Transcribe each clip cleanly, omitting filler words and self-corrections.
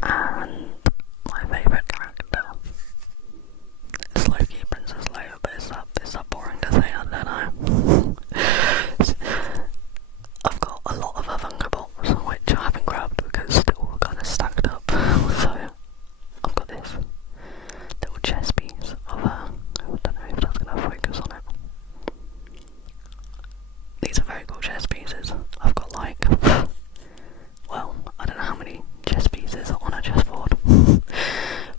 And my favourite character is Loki, Princess Leia, but it's that boring to say, I don't know. I've got a lot of other Funko Pops, which I haven't grabbed because they're all kind of stacked up. So I've got this little chess piece of I don't know if that's going to focus on it. These are very cool chess pieces. I've got like, well, I don't know how many chess pieces are on a chessboard,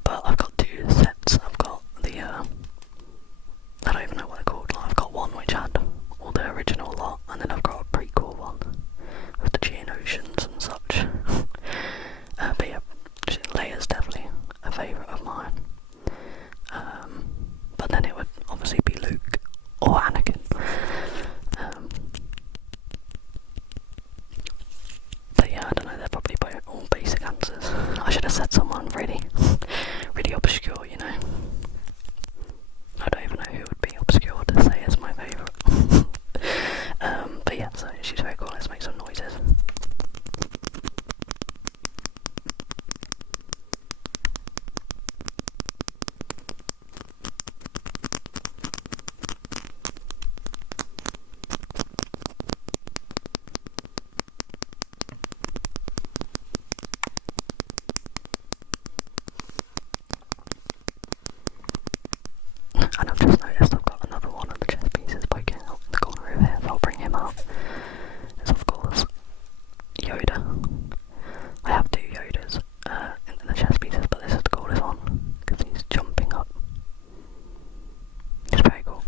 but I've got two sets. I've got the, I don't even know what they're called. Like, I've got one which had all the original lot, and then I've got a prequel one with the Geonosians and such. But yeah, Leia's definitely a favourite of mine. But then it would obviously be Luke or Anakin. But yeah, I don't know, they're probably all basic answers. I should have said someone really, really obscure, you know. I don't even know who would be obscure to say is my favourite. But yeah, so she's very cool. Let's make some noises. And I've just noticed I've got another one of the chess pieces poking out in the corner over here, so I'll bring him up. It's of course Yoda. I have two Yodas in the chess pieces, but this is the coolest one because he's jumping up. It's very cool.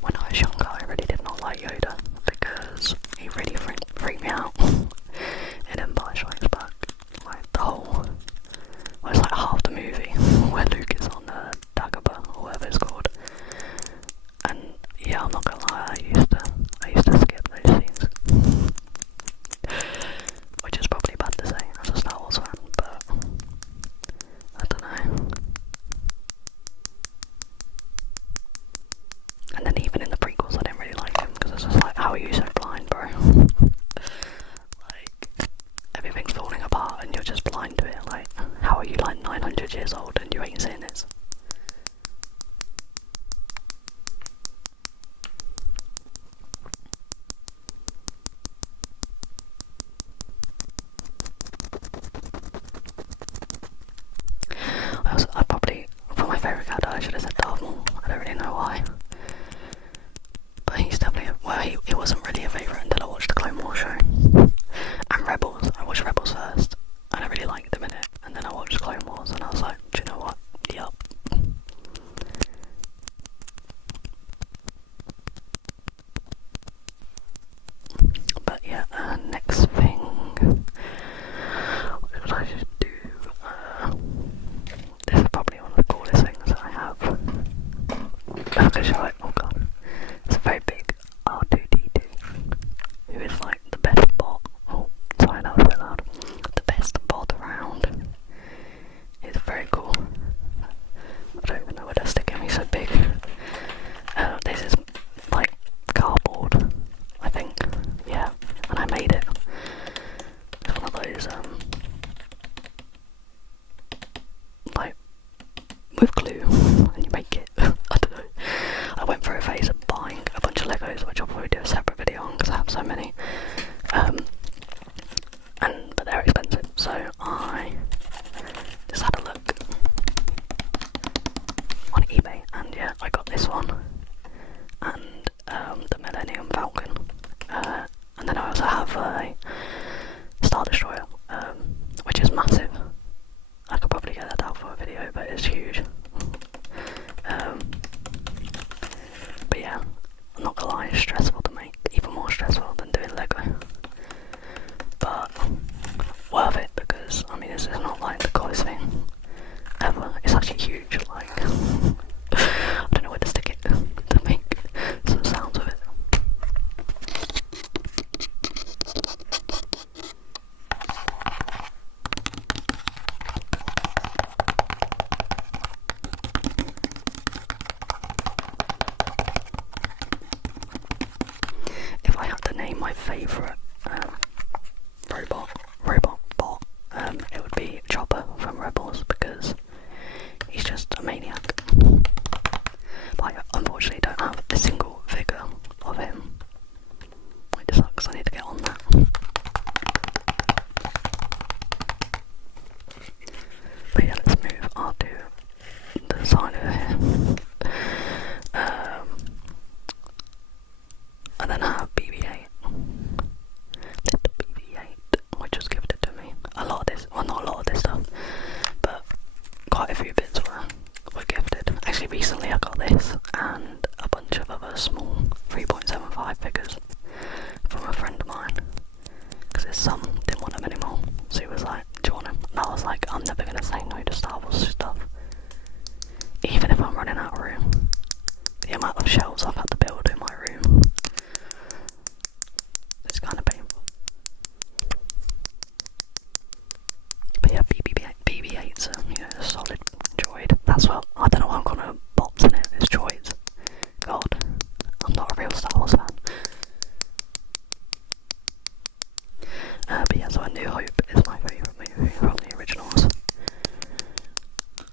When I was younger, I really did not like Yoda because he really freaked me out in Empire Strikes Back. Like the whole, well, it's like half the movie where Luke is on Dagobah or whatever it's called. And yeah, I'm not gonna lie, I used to skip those scenes, which is probably bad to say as a Star Wars fan, but I don't know. And then even in the prequels I didn't really like him because it's just like, how are you so blind, bro? Like, everything's falling apart and you're just blind to it. Like, how are you like 900 years old and you ain't seeing this? I probably, for my favourite character, I should have said Darth Maul. I don't really know why. But he's definitely, well, he wasn't really a favourite until I watched the Clone Wars show. And Rebels. I watched Rebels first, and I really liked him in it. And then I watched Clone Wars, and I was like, do you know what? Yup. But yeah, next thing. What I should do? This is probably one of the coolest things that I have. I'm gonna show it. Oh god. It's a very big R2-D2, who is like the best bot. Oh, sorry, that was a bit loud. The best bot around. It's very cool. I don't even know where to stick him, he's so big. This is like cardboard, I think. Yeah, and I made it. It's one of those, like, with glue, and you make it. I don't know. I went through a phase of buying a bunch of Legos, which I'll probably do a separate video on because I have so many. But they're expensive, so I just had a look on eBay, and yeah, I got this one, and the Millennium Falcon, and then I also have a Star Destroyer, favourite robot bot, it would be Chopper from Rebels, because he's just a maniac. But I unfortunately don't have a single figure of him, which sucks. I need to get on that. But yeah, let's move on to the side over here. And then I have BB-8. Little BB-8, which was gifted to me. A lot of this, well, not a lot of this stuff, but quite a few bits were gifted. Actually, recently I got this and a bunch of other small 3.75 figures from a friend of mine, because his son didn't want them anymore, so he was like, do you want them? And I was like, I'm never going to say no to Star Wars stuff, even if I'm running out of room. The amount of shelves I've had to build in my room, it's kind of painful. But yeah, BB-8's a solid droid. That's what, I don't know why I'm calling it bots in it, it's droids. God, I'm not a real Star Wars fan. But yeah, so A New Hope is my favourite movie from the originals.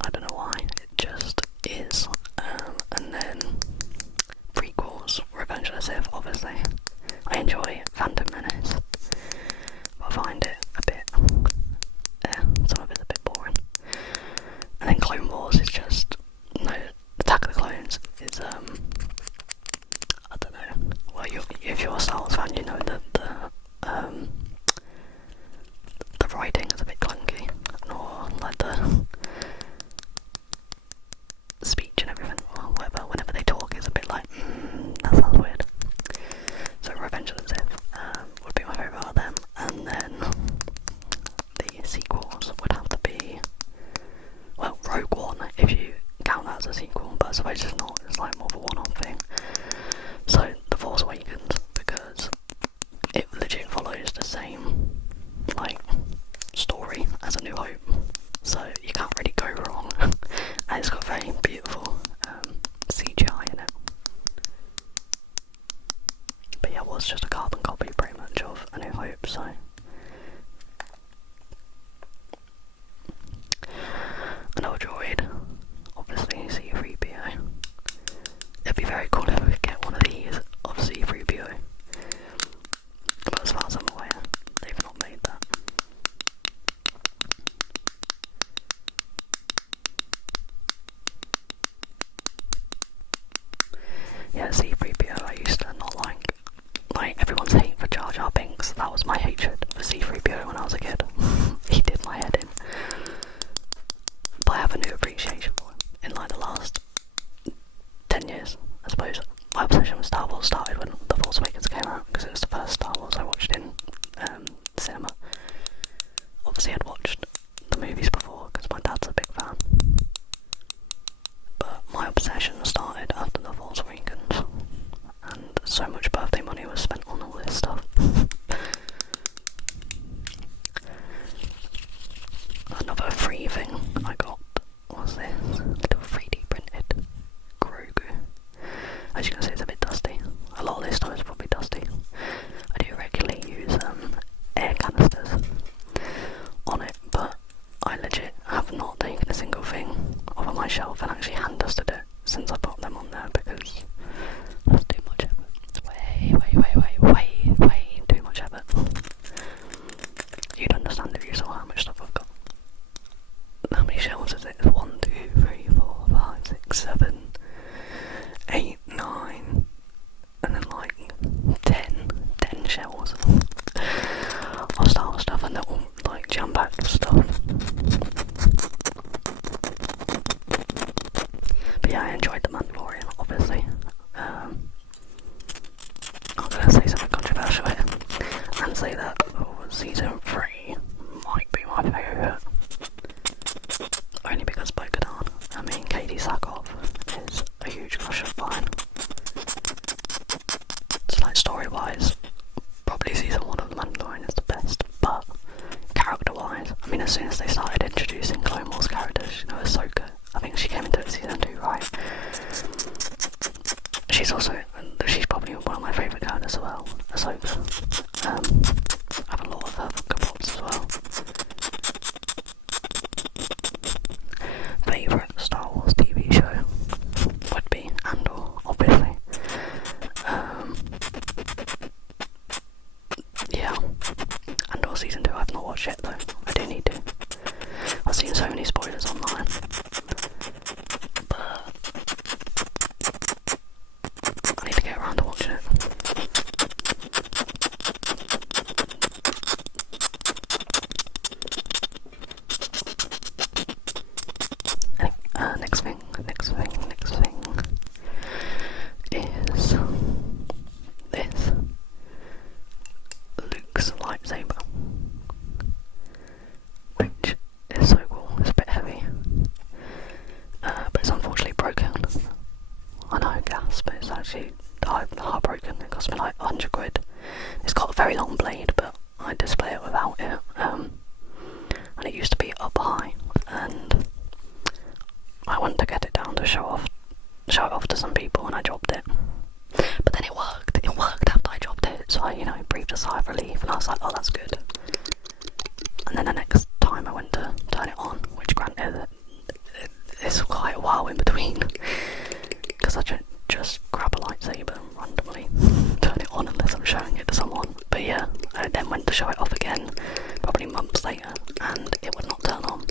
I don't know why, it just is. And then prequels, Revenge of the Sith, obviously. I enjoy Phantom Menace, but I find it a bit, some of it's a bit boring. And then Clone Wars is just, no, Attack of the Clones is, I don't know, well, if you're a Star Wars fan, you know that the writing is a bit clunky, or like the speech and everything, or whatever, whenever they talk, it's a bit like, that sounds weird. So Revenge of the Sith would be my favourite of them, and then the sequels would have to be, well, Rogue One, if you count that as a sequel, but I suppose it's not, it's like more of a one-off thing. So The Force Awakens, because it legit follows the same, like, story as A New Hope, so you can't really go wrong. And it's got very beautiful CGI in it. But yeah, it was just a carbon copy pretty much of A New Hope, so. Another droid, obviously C-3PO. It'd be very cool if I could get one of these of C-3PO. But as far as I'm aware, they've not made that. Yeah, C-3PO I used to not like everyone's hate for Jar Jar Binks. That was my hatred for C-3PO when I was a kid. He did my head in. But I have a new appreciation for him in like the last 10 years, I suppose. My obsession with Star Wars started when The Force Awakens came out, because it was the first Star Wars I watched in cinema. Obviously I'd watched the movies before, because my dad's a big fan. But my obsession started after The Force Awakens, and so much birthday money was spent on all this stuff. Another free thing I got was this little 3D printed Grogu. As you can see, it's a bit dusty. A lot of this stuff is probably dusty. I do regularly use air canisters on it, but I legit have not taken a single thing off of my shelf and actually hand dusted it since I put them on there, because that's too much effort. Way too much effort. You'd understand if you saw how much stuff I've got. How many shelves is it? 1, 2, 3, 4, 5, 6, 7, 8, 9, and then like 10 shelves of Star Wars stuff, and they're all like jam-packed with stuff. But yeah, I enjoyed The Mandalorian, obviously. I'm gonna say something controversial here and say that season 3 might be my favourite. Only because Bo-Katan, I mean Katie Sackhoff, is a huge crush of mine. It's like story-wise, probably season 1 of The Mandalorian is the best, but character-wise, I mean as soon as they started introducing Clone Wars characters, you know, Ahsoka, I think she came into it season 2, right? She's probably one of my favourite characters as well, Ahsoka. it would not turn on.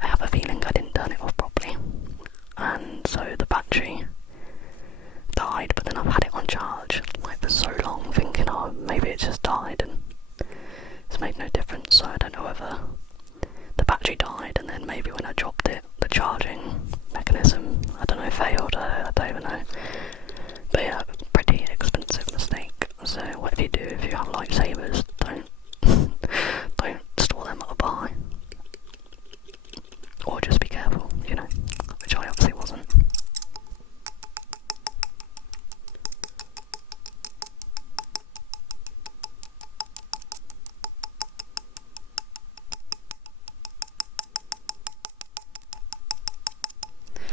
I have a feeling I didn't turn it off properly, and so the battery died, but then I've had it on charge like for so long, thinking, oh, maybe it just died, and it's made no difference. So I don't know whether the battery died, and then maybe when I dropped it, the charging mechanism, I don't know, failed. I don't even know. But yeah, pretty expensive mistake. So whatever you do, if you have lightsabers, don't store them at a bar, or just be careful, you know, which I obviously wasn't.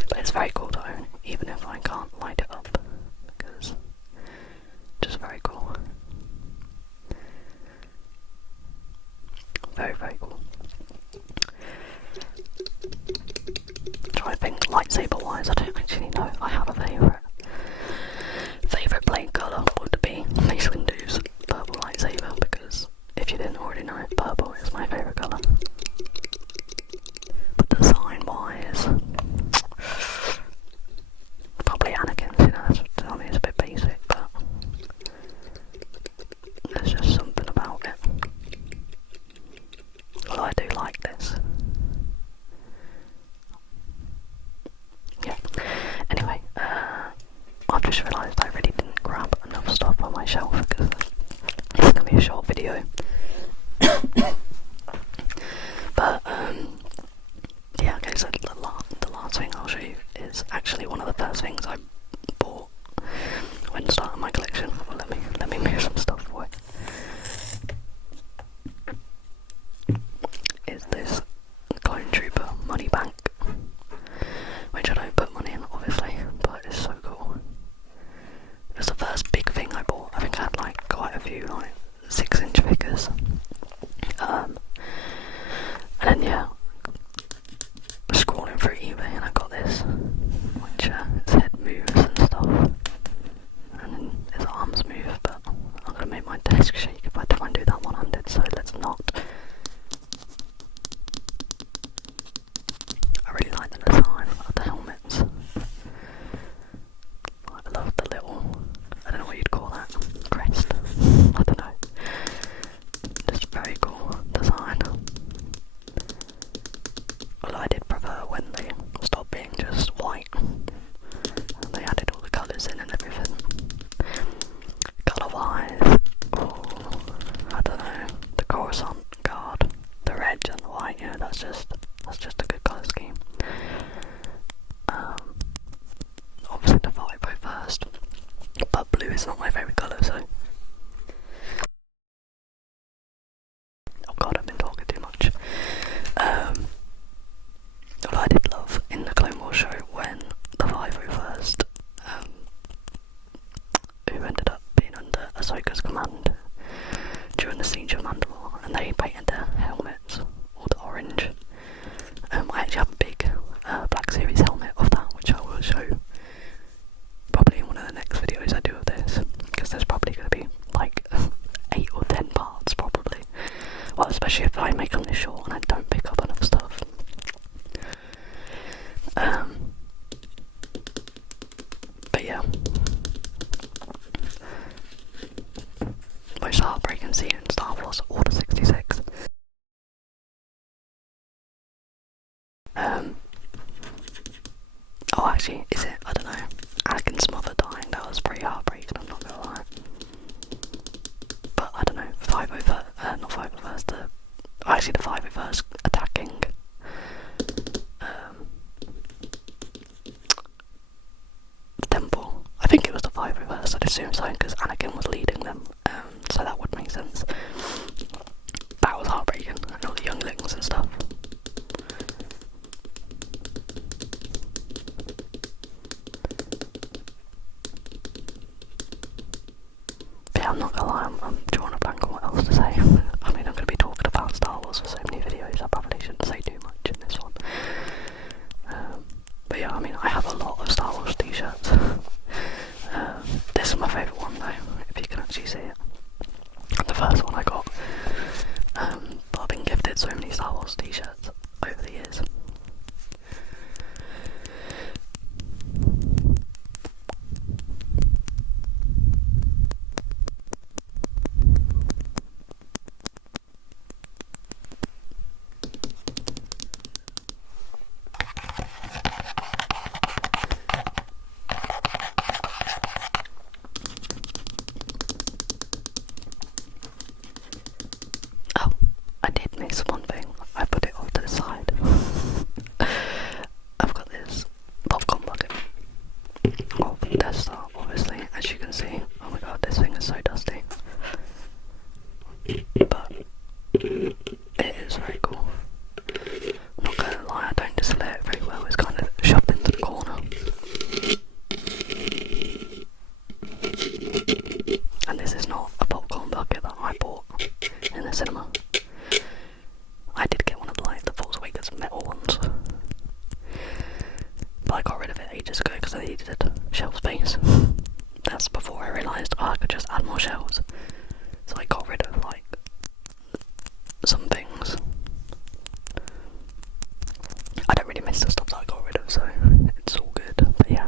But it's very cool to own, even if I can't light it up, because it's just very cool. Very, very cool. Try to think lightsaber wise, I don't actually know. I have a favourite blade colour would be Mace Windu's purple lightsaber, because if you didn't already know, purple is my favourite colour. But design wise, probably Anakin's, you know, I mean it's a bit basic, but there's just something about it. Although I do like this. Yeah. Anyway, I've just realised I really didn't grab enough stuff on my shelf because it's going to be a short video. But, yeah, okay, so the last thing I'll show you is actually one of the first things I bought when starting my collection. Well, let me move some stuff for it. Is this Clone Trooper money bank, which I don't put money in obviously, but it's so cool. It was the first big thing I bought. I think I had like quite a few like 6-inch figures, and then yeah, scrolling through eBay and I got this, which its head moves and stuff, and then its arms move, but I'm gonna make my desk shake if I try and do that one-handed, so let's not. I really like the design of the helmets. I love the little, I don't know what you'd call that, crest, I don't know. Just very cool design. Although I did prefer when they stopped being just white and they added all the colours in and everything. Colour wise, oh, I don't know, the Coruscant Guard, the red and the white, you know, that's just a good colour scheme. Obviously the 501st first, but blue is not my favourite colour, so. Oh god, I've been talking too much. What I did love in the Clone Wars show when the 501st, who ended up being under Ahsoka's command during the Siege of Mandalore, and they painted their helmets all the orange. I actually have a big Black Series helmet of that, which I will show probably in one of the next videos I do of this, because there's probably going to be like 8 or 10 parts probably. Well, especially if I make them this short and I don't pick up enough stuff. But yeah, most heartbreaking scene in Star Wars Order 66. Oh, actually, is it? I don't know. Anakin's mother dying, that was pretty heartbreaking, I'm not gonna lie. But I don't know, 501st, not 501st, actually the 501st attacking the temple. I think it was the 501st, I'd assume so, because Anakin was leading them, so that would make sense. That was heartbreaking, and all the younglings and stuff. But yeah, I'm not gonna lie, I'm drawing a blank on what else to say. I mean, I'm gonna be talking about Star Wars for so many collected so many Star Wars t-shirts over the years. Oh, I did miss one thing. I put it off to the side. I've got this popcorn bucket of Death Star, obviously, as you can see. Oh my god, this thing is so dusty. But it is very cool. I'm not gonna lie, I don't display it very well. It's kind of shoved into the corner. And this is not a popcorn bucket that I bought in the cinema. I did get one of the Force Awakens metal ones, but I got rid of it ages ago because I needed shelf space. That's before I realised I could just add more shelves. So I got rid of some things. I don't really miss the stuff that I got rid of, so it's all good. But yeah.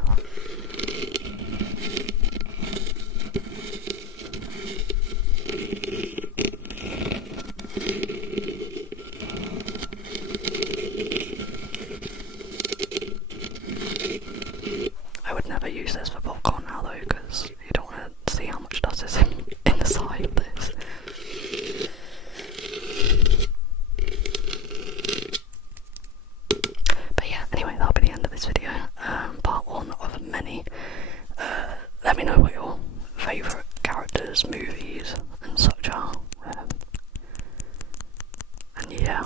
I would never use this for popcorn now though, because you don't want to see how much dust is in the side of this. But yeah, anyway, that'll be the end of this video. Part 1 of many. Let me know what your favourite characters, movies and such are. And yeah.